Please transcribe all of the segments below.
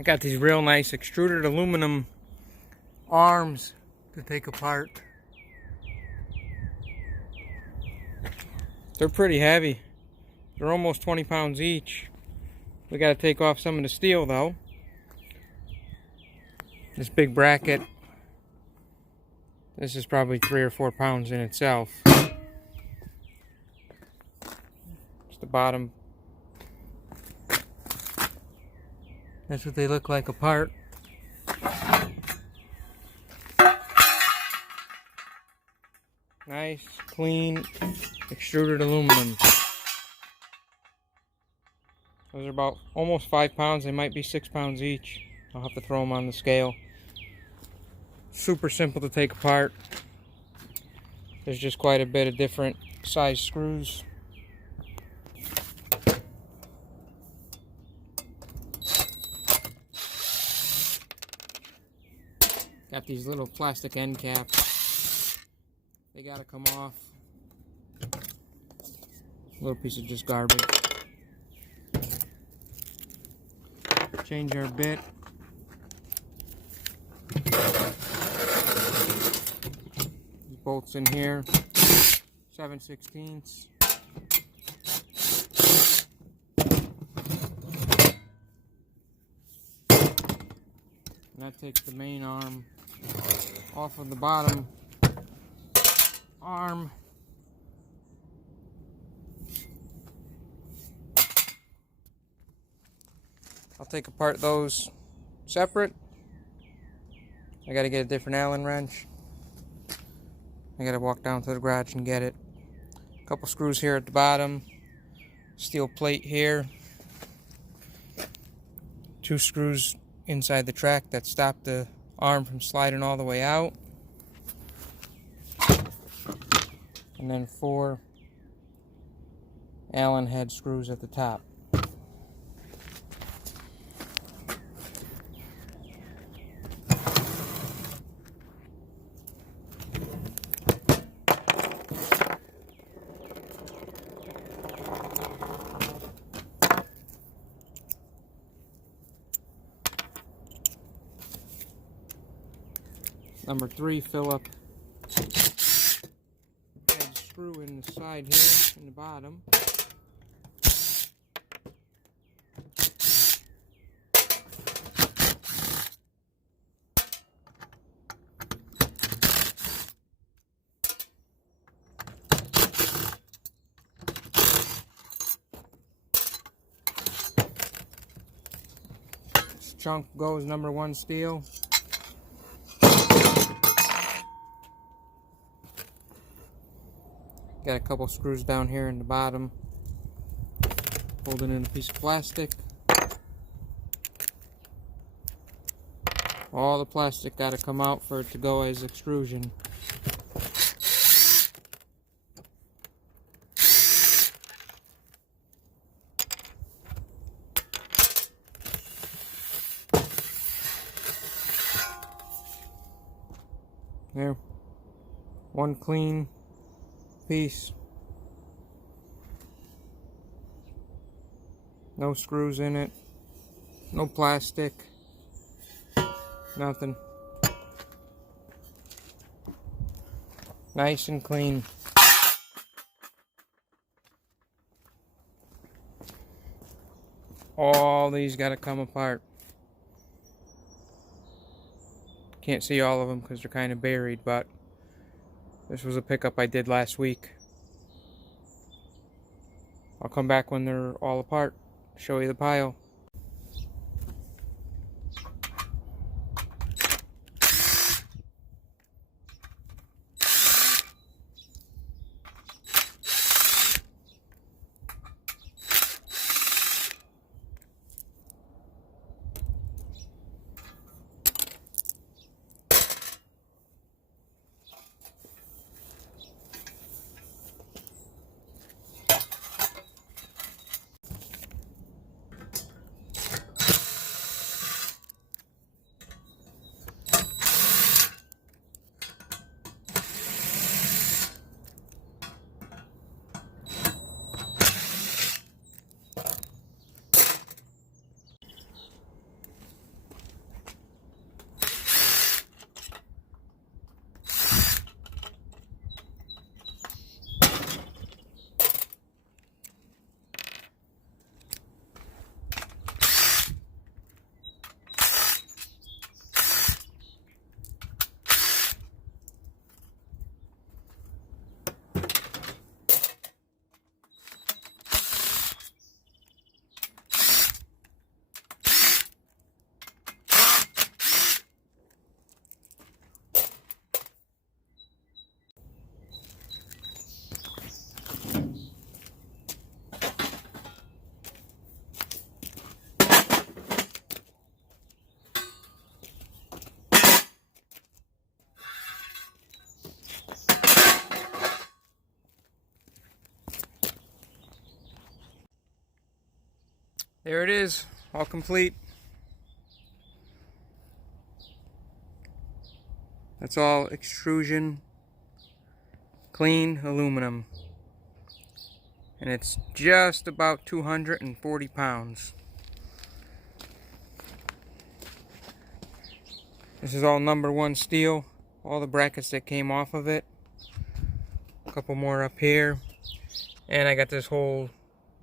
I got these real nice extruded aluminum arms to take apart. They're pretty heavy. They're almost 20 pounds each. We got to take off some of the steel though. This big bracket, this is probably 3 or 4 pounds in itself. It's the bottom. That's what they look like apart. Nice, clean, extruded aluminum. Those are about almost 5 pounds. They might be 6 pounds each. I'll have to throw them on the scale. Super simple to take apart. There's just quite a bit of different size screws. Got these little plastic end caps. They gotta come off. A little piece of just garbage. Change our bit. These bolts in here. 7/16. And that takes the main arm off of the bottom arm. I'll take apart those separate. I gotta get a different Allen wrench. I gotta walk down to the garage and get it. A couple screws here at the bottom. Steel plate here. 2 screws inside the track that stop the arm from sliding all the way out. And then 4 Allen head screws at the top. Number 3 Philip head screw in the side here, in the bottom. This chunk goes number 1 steel. Got a couple screws down here in the bottom, holding in a piece of plastic. All the plastic got to come out for it to go as extrusion. There, 1 clean piece. No screws in it. No plastic. Nothing. Nice and clean. All these gotta come apart. Can't see all of them because they're kind of buried, but this was a pickup I did last week. I'll come back when they're all apart, show you the pile. There it is, all complete. That's all extrusion, clean aluminum. And it's just about 240 pounds. This is all #1 steel, all the brackets that came off of it. A couple more up here. And I got this whole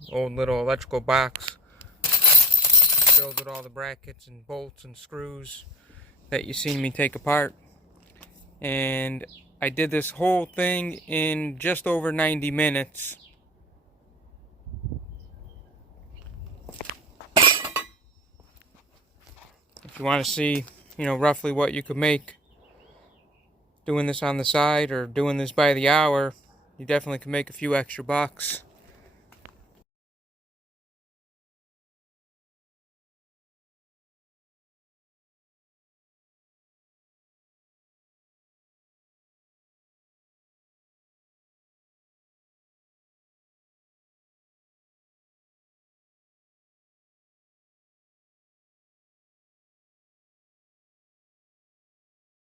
old little electrical box filled with all the brackets and bolts and screws that you seen me take apart. And I did this whole thing in just over 90 minutes. If you want to see, roughly what you could make doing this on the side or doing this by the hour, you definitely can make a few extra bucks.